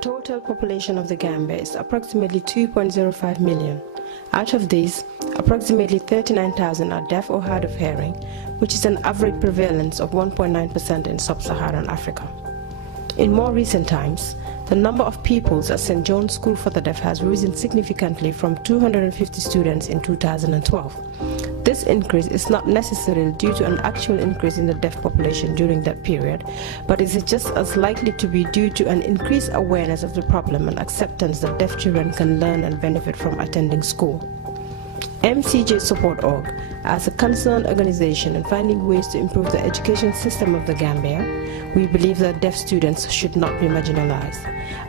total population of the Gambia is approximately 2.05 million. Out of these, approximately 39,000 are deaf or hard of hearing, which is an average prevalence of 1.9% in sub-Saharan Africa. In more recent times, the number of pupils at St. John's School for the Deaf has risen significantly from 250 students in 2012. This increase is not necessarily due to an actual increase in the deaf population during that period, but is just as likely to be due to an increased awareness of the problem and acceptance that deaf children can learn and benefit from attending school. MCJSupport.org, as a concerned organization in finding ways to improve the education system of the Gambia, we believe that deaf students should not be marginalized.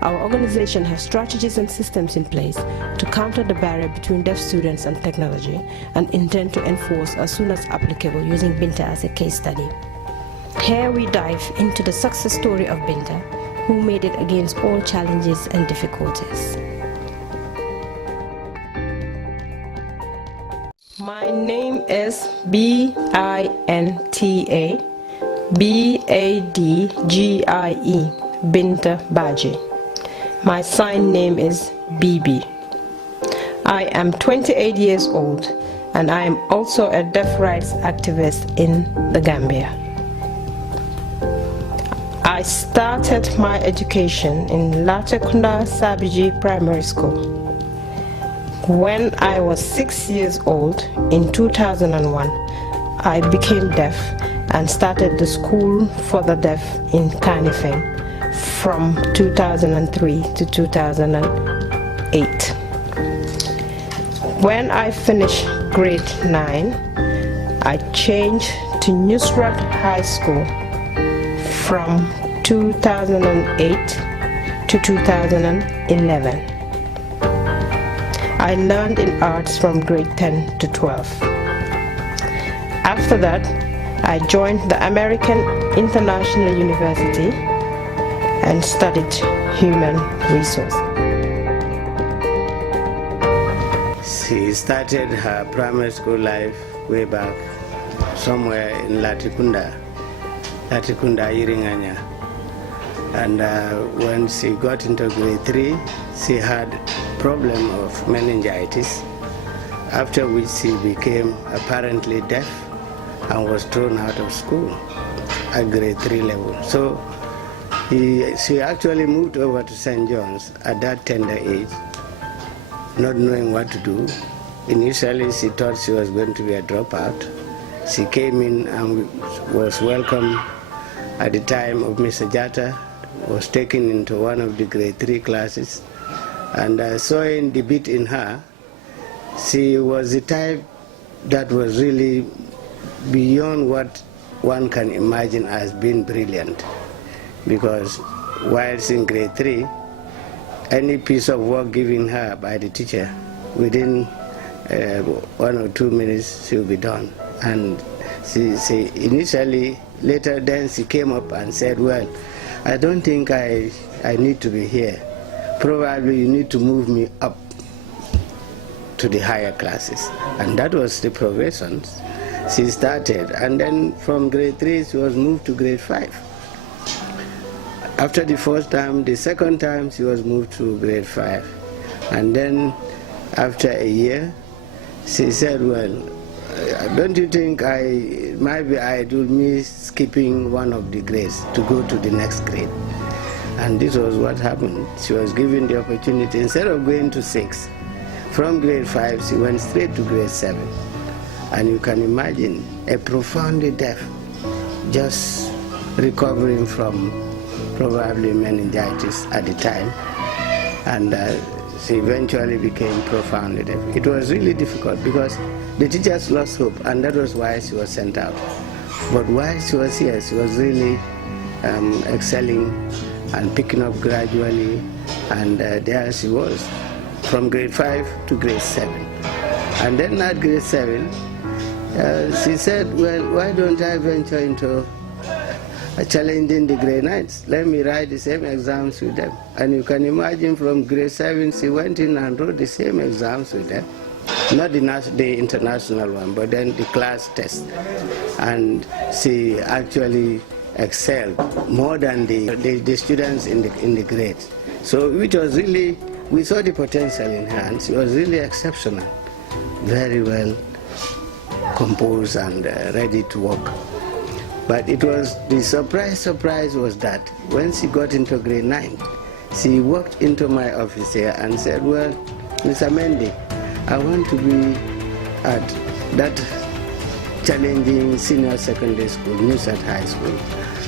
Our organization has strategies and systems in place to counter the barrier between deaf students and technology and intend to enforce as soon as applicable using Binta as a case study. Here we dive into the success story of Binta, who made it against all challenges and difficulties. My name is Binta Badgie, Binta Badgie. My sign name is BB. I am 28 years old and I am also a deaf rights activist in the Gambia. I started my education in Latakunda Sabiji Primary School. When I was 6 years old, in 2001, I became deaf and started the School for the Deaf in Kanifing from 2003 to 2008. When I finished grade 9, I changed to Nusrat High School from 2008 to 2011. I learned in arts from grade 10 to 12. After that, I joined the American International University and studied human resources. She started her primary school life way back somewhere in Latikunda, Iringanya. And when she got into grade 3, she had problem of meningitis, after which she became apparently deaf and was thrown out of school at grade 3 level. So she actually moved over to St. John's at that tender age, not knowing what to do. Initially, she thought she was going to be a dropout. She came in and was welcomed at the time of Mr. Jata, was taken into one of the grade 3 classes, and sowing the bit in her, she was the type that was really beyond what one can imagine as being brilliant, because whilst in grade 3, any piece of work given her by the teacher, within 1 or 2 minutes she will be done. And she initially, later then she came up and said, well, I don't think I need to be here. Probably you need to move me up to the higher classes. And that was the progression she started. And then from grade 3 she was moved to grade 5. After the first time, the second time she was moved to grade 5. And then after a year, she said, well, don't you think it might be ideal me skipping one of the grades to go to the next grade? And this was what happened. She was given the opportunity, instead of going to 6, from grade 5 she went straight to grade 7. And you can imagine a profoundly deaf, just recovering from probably meningitis at the time. And she eventually became profoundly deaf. It was really difficult because the teachers lost hope, and that was why she was sent out. But while she was here, she was really excelling and picking up gradually, and there she was, from grade 5 to grade 7. And then at grade 7, she said, well, why don't I venture into challenging the grade 9s? Let me write the same exams with them. And you can imagine from grade 7, she went in and wrote the same exams with them. Not the international one, but then the class test. And she actually excelled more than the students in the grades. So it was really, we saw the potential in her, and she was really exceptional, very well composed and ready to work. But it was, the surprise was that when she got into grade 9, she walked into my office here and said, well, Mr. Mendy, I want to be at that challenging senior secondary school, Newsat High School.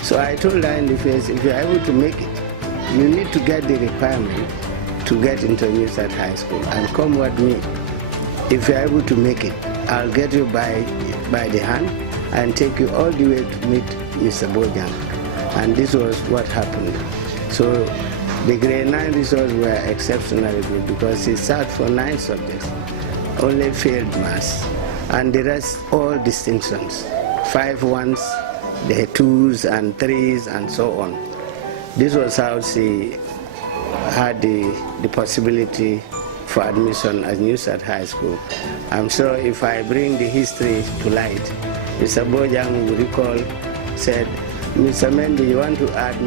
So I told her in the face, if you're able to make it, you need to get the requirement to get into Newsat High School and come with me. If you're able to make it, I'll get you by the hand and take you all the way to meet Mr. Bojang. And this was what happened. So the grade 9 results were exceptionally good because he sat for 9 subjects, only failed maths, and the rest all distinctions, 5 1s, the 2s and 3s and so on. This was how she had the possibility for admission at Newsat High School. I'm sure if I bring the history to light, Mr. Bojang will recall, said, Mr. Mendy, you want to add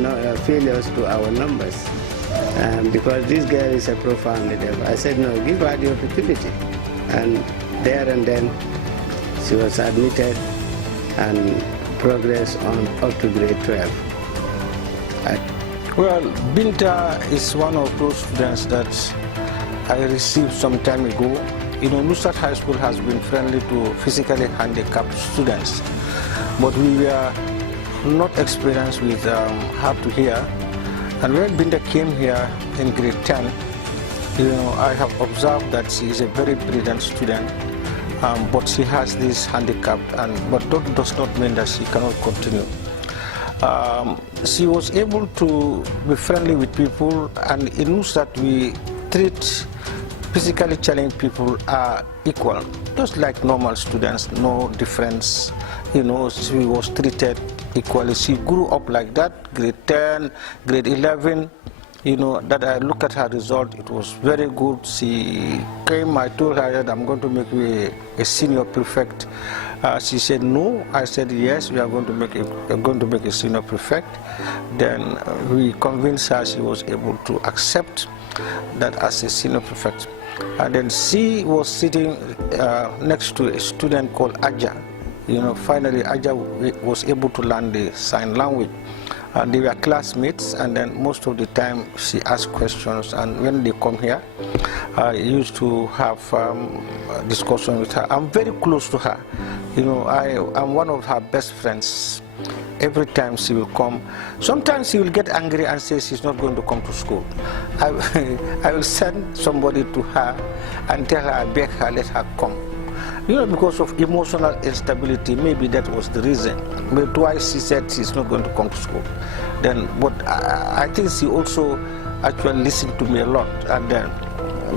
failures to our numbers because this girl is a profoundly deaf. I said, no, give her the opportunity. And there and then she was admitted and progressed on up to grade 12. Well, Binta is one of those students that I received some time ago. You know, Newsat High School has been friendly to physically handicapped students, but we were not experienced with hard to hear. And when Binta came here in grade 10, you know, I have observed that she is a very brilliant student, but she has this handicap, but that does not mean that she cannot continue. She was able to be friendly with people, and it knows that we treat physically challenged people are equal, just like normal students, no difference. You know, she was treated equally. She grew up like that, grade 10, grade 11. You know, that I look at her result, it was very good. She came, I told her that I'm going to make you a senior prefect. She said no. I said yes, we are going to make a senior prefect. Then we convinced her. She was able to accept that as a senior prefect. And then she was sitting next to a student called Aja. You know, finally Aja was able to learn the sign language. They were classmates, and then most of the time she asked questions, and when they come here, I used to have discussion with her. I'm very close to her. You know, I'm one of her best friends. Every time she will come, sometimes she will get angry and say she's not going to come to school. I will send somebody to her and tell her, I beg her, let her come. You know, because of emotional instability, maybe that was the reason. But twice she said she's not going to come to school. Then, but I think she also actually listened to me a lot, and then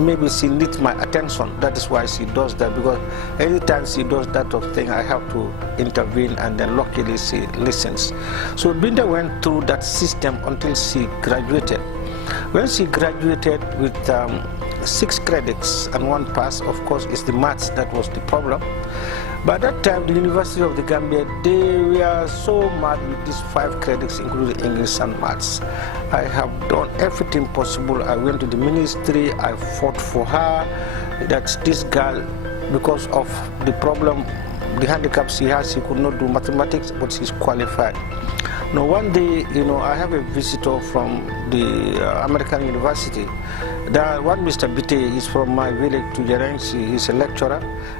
maybe she needs my attention. That is why she does that, because anytime she does that of thing, I have to intervene, and then luckily she listens. So Binta went through that system until she graduated. When she graduated with 6 credits and 1 pass, of course, it's the maths that was the problem. By that time, the University of the Gambia, they were so mad with these 5 credits, including English and maths. I have done everything possible. I went to the ministry, I fought for her, that this girl, because of the problem, the handicap she has, she could not do mathematics, but she's qualified. Now one day, you know, I have a visitor from the American University. That one Mr. Bite is from my village to Jereng. He is a lecturer,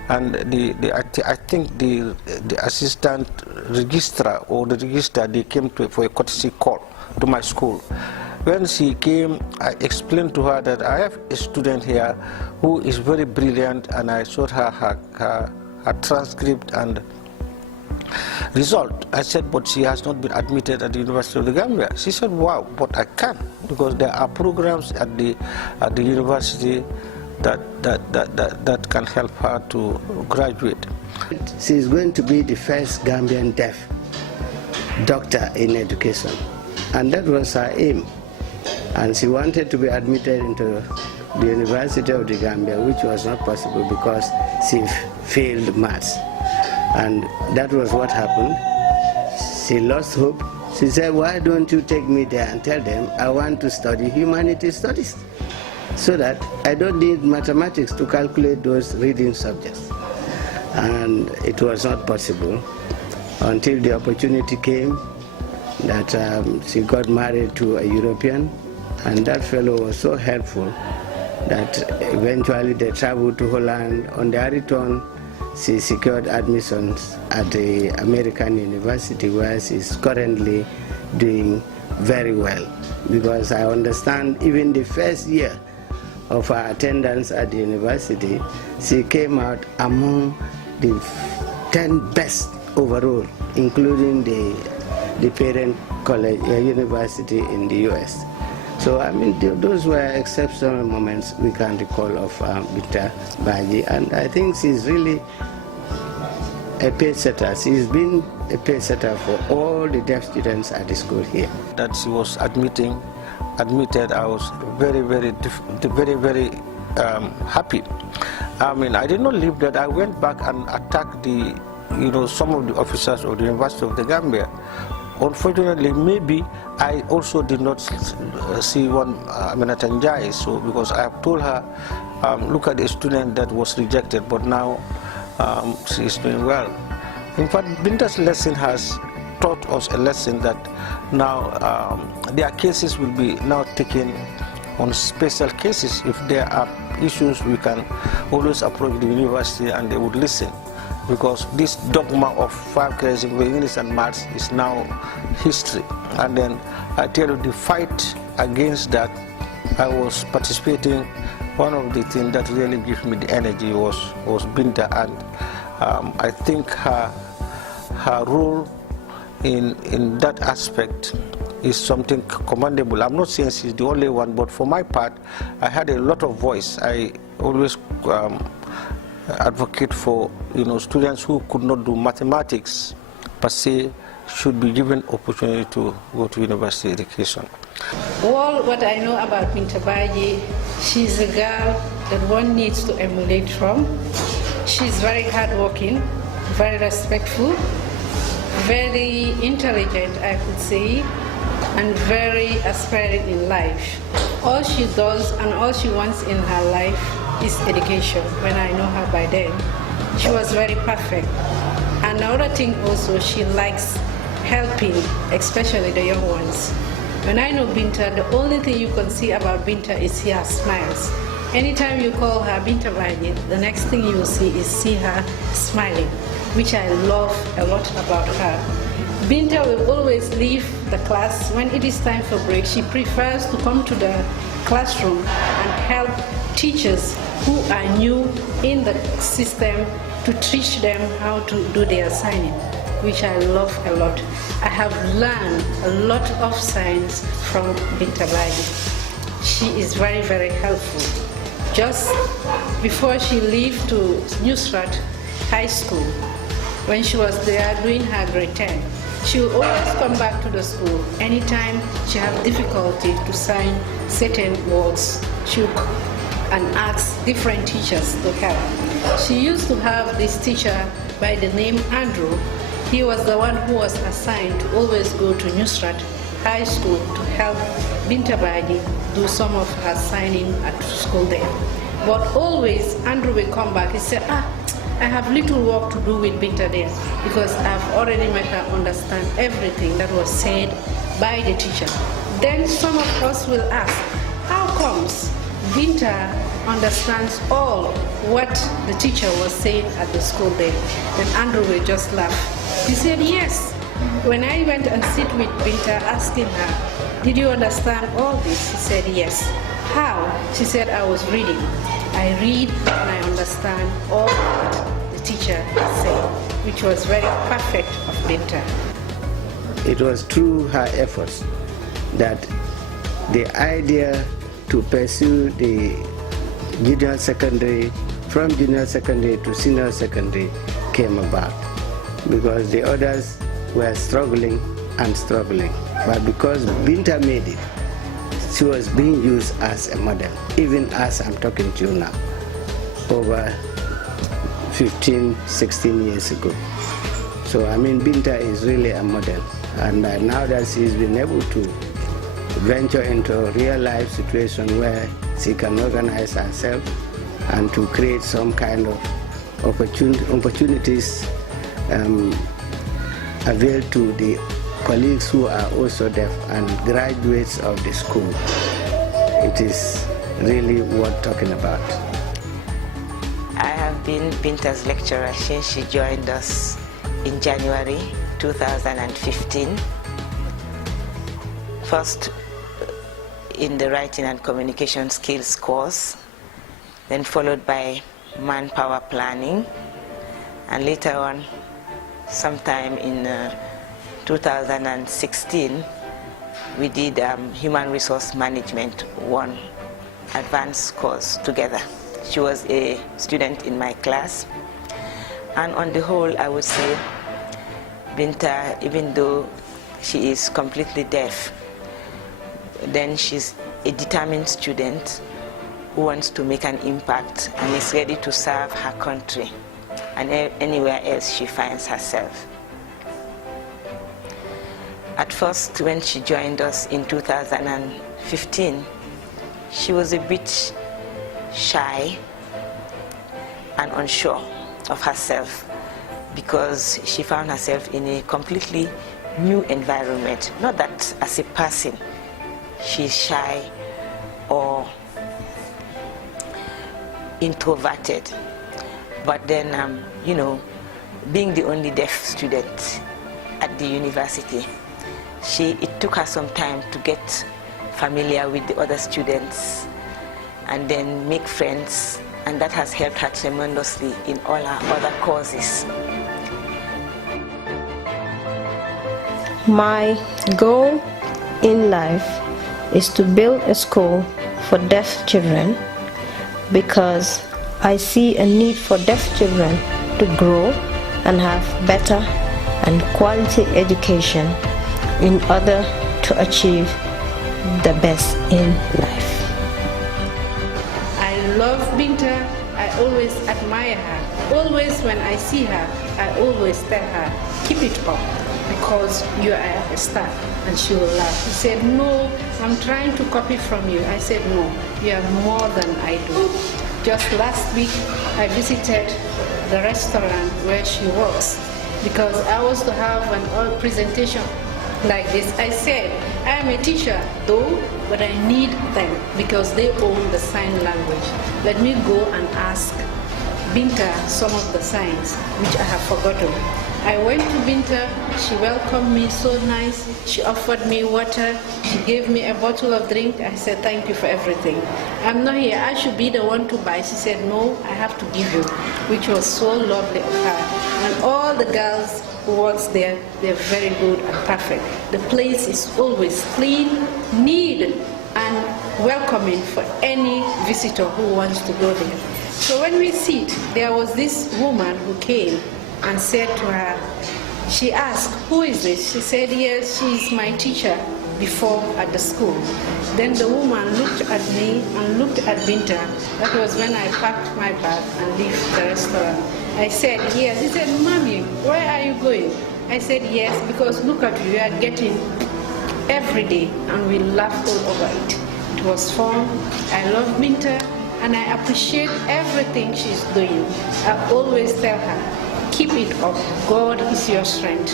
and I think the assistant registrar or the registrar, they came for a courtesy call to my school. When she came, I explained to her that I have a student here who is very brilliant, and I showed her her transcript and result. I said, but she has not been admitted at the University of the Gambia. She said, wow, but I can, because there are programs at the university that can help her to graduate. She is going to be the first Gambian deaf doctor in education, and that was her aim. And she wanted to be admitted into the University of the Gambia, which was not possible because she failed maths. And that was what happened. She lost hope, She said, why don't you take me there and tell them I want to study humanities studies so that I don't need mathematics to calculate those reading subjects. And it was not possible until the opportunity came that she got married to a European, and that fellow was so helpful that eventually they traveled to Holland. On their return, she secured admissions at the American university, where she's currently doing very well. Because I understand even the first year of her attendance at the university, she came out among the 10 best overall, including the parent college university in the US. So I mean, those were exceptional moments we can recall of Binta Baji, and I think she's really a pace setter. She's been a pace setter for all the deaf students at the school here. That she was admitted, I was very happy. I mean, I did not leave that. I went back and attacked some of the officers of the University of the Gambia. Unfortunately, maybe I also did not see one Aminata Njai, so because I have told her, look at the student that was rejected, but now she is doing well. In fact, Binta's lesson has taught us a lesson that now their cases will be now taken on special cases. If there are issues, we can always approach the university and they would listen. Because this dogma of 5 credits in English and maths is now history. And then I tell you, the fight against that, I was participating. One of the things that really gives me the energy was Binta, and I think her role in that aspect is something commendable. I'm not saying she's the only one, but for my part, I had a lot of voice. I always advocate for students who could not do mathematics per se should be given opportunity to go to university education. All what I know about Binta Baji, she's a girl that one needs to emulate from. She's very hardworking, very respectful, very intelligent, I could say, and very aspiring in life. All she does and all she wants in her life is education. When I know her by then, she was very perfect. Another thing also, she likes helping, especially the young ones. When I know Binta, the only thing you can see about Binta is her smiles. Anytime you call her Binta Baji, the next thing you will see her smiling, which I love a lot about her. Binta will always leave the class. When it is time for break, she prefers to come to the classroom and help teachers who are new in the system to teach them how to do their signing, which I love a lot. I have learned a lot of signs from Binta Baji. She is very, very helpful. Just before she left to Nusrat High School, when she was there doing her grade 10, she will always come back to the school. Anytime she has difficulty to sign certain words, she will and ask different teachers to help. She used to have this teacher by the name Andrew. He was the one who was assigned to always go to Nusrat High School to help Binta Baji do some of her signing at school there. But always Andrew will come back. He said, I have little work to do with Binta there because I've already made her understand everything that was said by the teacher. Then some of us will ask, how comes Binta understands all what the teacher was saying at the school there? And Andrew will just laugh. He said, yes. When I went and sit with Binta asking her, did you understand all this? She said, yes. How? She said, I was reading. I read and I understand all what the teacher said, which was very perfect of Binta. It was through her efforts that the idea to pursue the junior secondary, from junior secondary to senior secondary came about, because the others were struggling and struggling. But because Binta made it, she was being used as a model, even as I'm talking to you now, over 15, 16 years ago. So I mean, Binta is really a model, and now that she's been able to venture into a real life situation where she can organize herself and to create some kind of opportunities avail to the colleagues who are also deaf and graduates of the school. It is really worth talking about. I have been Binta's lecturer since she joined us in January 2015. First in the writing and communication skills course, then followed by manpower planning, and later on, sometime in 2016, we did human resource management 1 advanced course together. She was a student in my class, and on the whole, I would say Binta, even though she is completely deaf, then she's a determined student who wants to make an impact and is ready to serve her country and anywhere else she finds herself. At first, when she joined us in 2015, she was a bit shy and unsure of herself because she found herself in a completely new environment. Not that as a person she's shy or introverted, but then you know, being the only deaf student at the university, it took her some time to get familiar with the other students and then make friends, and that has helped her tremendously in all her other courses. My goal in life is to build a school for deaf children because I see a need for deaf children to grow and have better and quality education in order to achieve the best in life. I love Binta. I always admire her. Always when I see her, I always tell her, keep it up, because you are a star. And she will laugh. She said, no, I'm trying to copy from you. I said, no, you are more than I do. Just last week, I visited the restaurant where she works because I was to have an oral presentation like this. I said, I am a teacher though, but I need them because they own the sign language. Let me go and ask Binta some of the signs which I have forgotten. I went to Binta, she welcomed me so nice, she offered me water, she gave me a bottle of drink. I said, thank you for everything. I'm not here, I should be the one to buy. She said, no, I have to give you, which was so lovely of her. And all the girls who works there, they're very good and perfect. The place is always clean, neat, and welcoming for any visitor who wants to go there. So when we sit, there was this woman who came and said to her, she asked, who is this? She said, yes, she is my teacher before at the school. Then the woman looked at me and looked at Binta. That was when I packed my bag and left the restaurant. I said, yes. He said, Mommy, where are you going? I said, yes, because look at you, you are getting every day, and we laughed all over it. It was fun. I love Binta, and I appreciate everything she's doing. I always tell her, keep it up. God is your strength.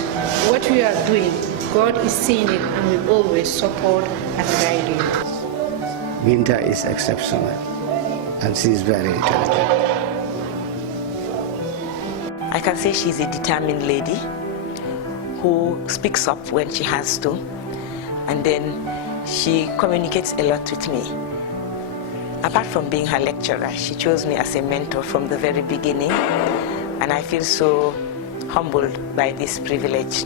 What we are doing, God is seeing it and will always support and guide you. Binta is exceptional and she is very intelligent. I can say she's a determined lady who speaks up when she has to, and then she communicates a lot with me. Apart from being her lecturer, she chose me as a mentor from the very beginning. And I feel so humbled by this privilege.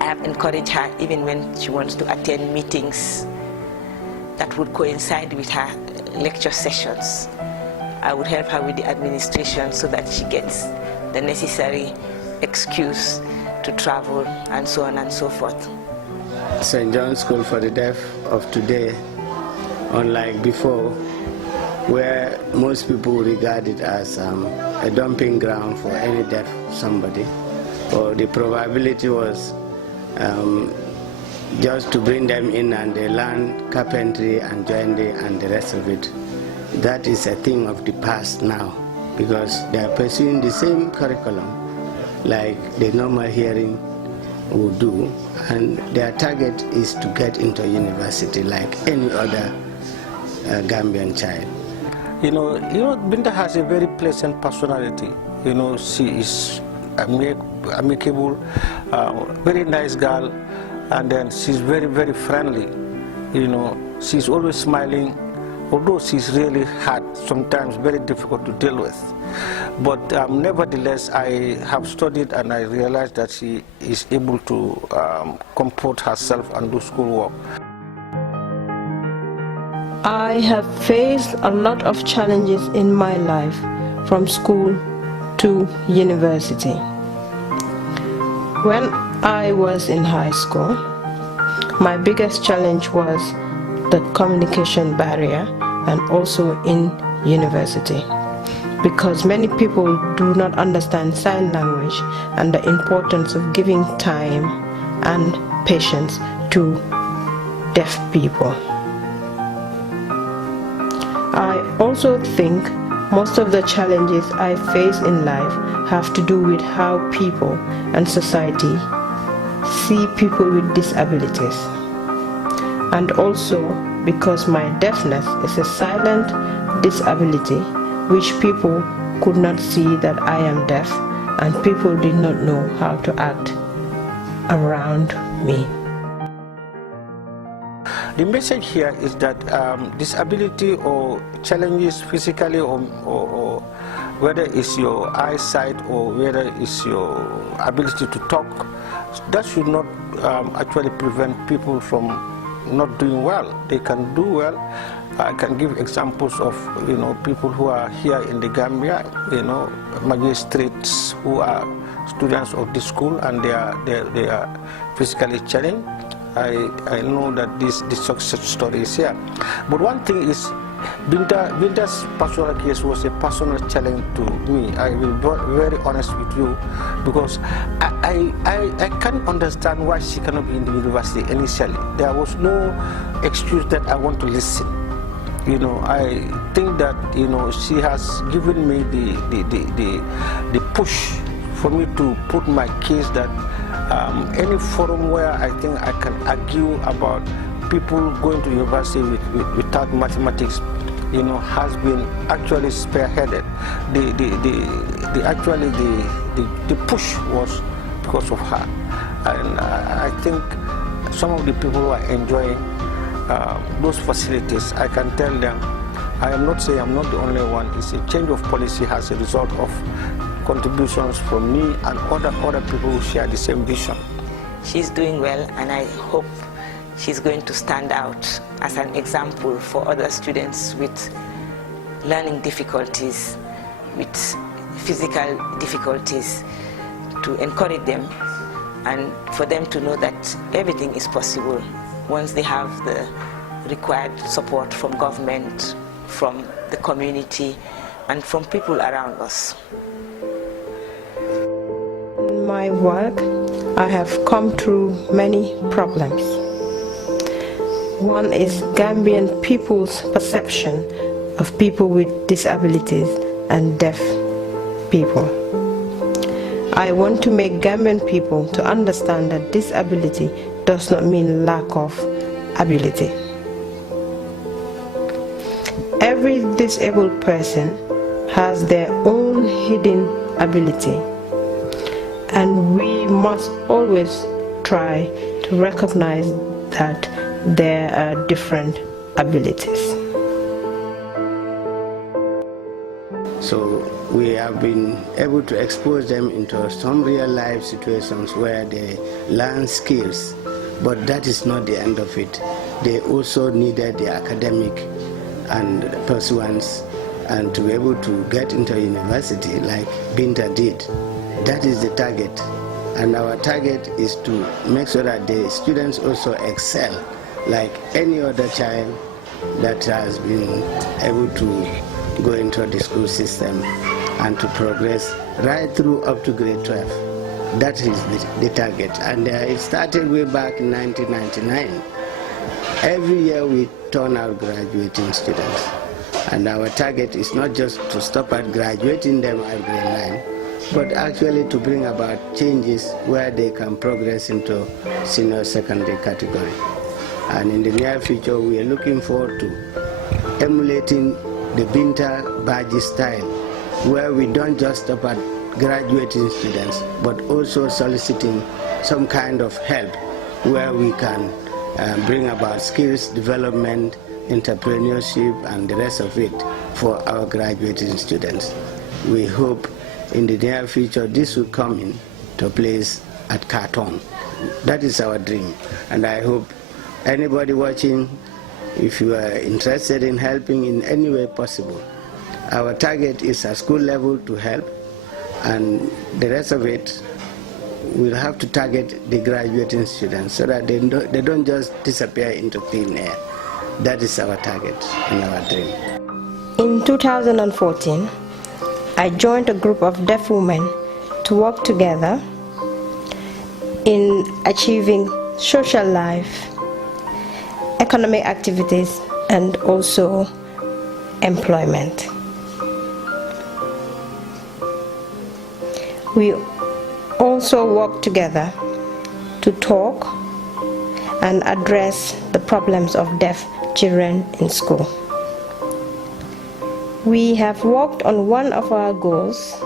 I have encouraged her even when she wants to attend meetings that would coincide with her lecture sessions. I would help her with the administration so that she gets the necessary excuse to travel and so on and so forth. St. John's School for the Deaf of today, unlike before, where most people regard it as a dumping ground for any deaf somebody. or the probability was just to bring them in and they learn carpentry and joinery and the rest of it. That is a thing of the past now, because they are pursuing the same curriculum like the normal hearing would do, and their target is to get into university like any other Gambian child. You know, Binta has a very pleasant personality. You know, she is amicable, very nice girl, and then she's very, very friendly. You know, she's always smiling, although she's really hard, sometimes very difficult to deal with. But nevertheless, I have studied and I realized that she is able to comport herself and do schoolwork. I have faced a lot of challenges in my life, from school to university. When I was in high school, my biggest challenge was the communication barrier, and also in university, because many people do not understand sign language and the importance of giving time and patience to deaf people. I also think most of the challenges I face in life have to do with how people and society see people with disabilities, and also because my deafness is a silent disability, which people could not see that I am deaf, and people did not know how to act around me. The message here is that disability or challenges physically, or whether it's your eyesight or whether it's your ability to talk, that should not actually prevent people from not doing well. They can do well. I can give examples of people who are here in the Gambia, magistrates who are students of this school and they are physically challenged. I know that this success story is here. But one thing is, Binta's personal case was a personal challenge to me. I will be very honest with you, because I can't understand why she cannot be in the university initially. There was no excuse that I want to listen. I think that she has given me the push for me to put my case that any forum where I think I can argue about people going to university without mathematics, has been actually spearheaded. The push was because of her, and I think some of the people who are enjoying those facilities, I can tell them, I am not saying I'm not the only one. It's a change of policy as a result of contributions from me and other people who share the same vision. She's doing well, and I hope she's going to stand out as an example for other students with learning difficulties, with physical difficulties, to encourage them and for them to know that everything is possible once they have the required support from government, from the community, and from people around us. In my work, I have come through many problems. One is Gambian people's perception of people with disabilities and deaf people. I want to make Gambian people to understand that disability does not mean lack of ability. Every disabled person has their own hidden ability, and we must always try to recognize that there are different abilities. So we have been able to expose them into some real life situations where they learn skills, but that is not the end of it. They also needed the academic and pursuance, and to be able to get into university like Binta did. That is the target, and our target is to make sure that the students also excel like any other child that has been able to go into the school system and to progress right through up to grade 12. That is the target. And it started way back in 1999. Every year we turn out graduating students. And our target is not just to stop at graduating them at grade 9, but actually to bring about changes where they can progress into senior secondary category. And in the near future, we are looking forward to emulating the Binta Baji style, where we don't just stop at graduating students, but also soliciting some kind of help where we can bring about skills development, entrepreneurship, and the rest of it for our graduating students. We hope in the near future this will come into place at Khartoum. That is our dream, and I hope anybody watching, if you are interested in helping in any way possible, our target is at school level to help, and the rest of it we'll have to target the graduating students so that they don't just disappear into thin air. That is our target and our dream. In 2014, I joined a group of deaf women to work together in achieving social life, economic activities, and also employment. We also work together to talk and address the problems of deaf children in school. We have worked on one of our goals,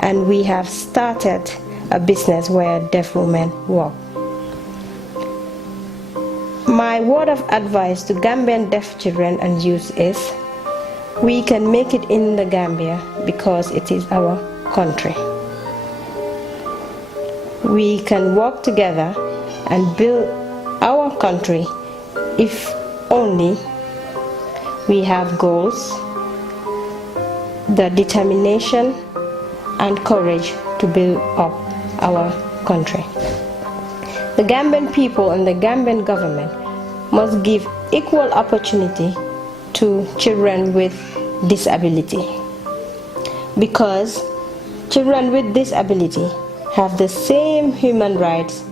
and we have started a business where deaf women work. My word of advice to Gambian deaf children and youth is, we can make it in the Gambia because it is our country. We can work together and build our country if only we have goals, the determination and courage to build up our country. The Gambian people and the Gambian government must give equal opportunity to children with disability, because children with disability have the same human rights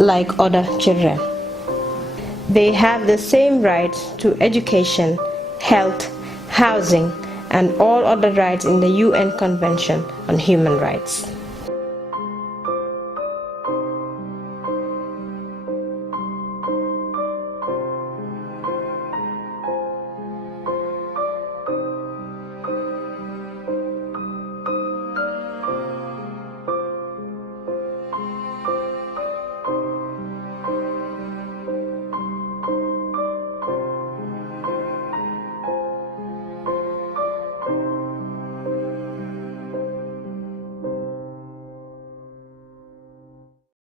like other children. They have the same rights to education, health, housing, and all other rights in the UN Convention on Human Rights.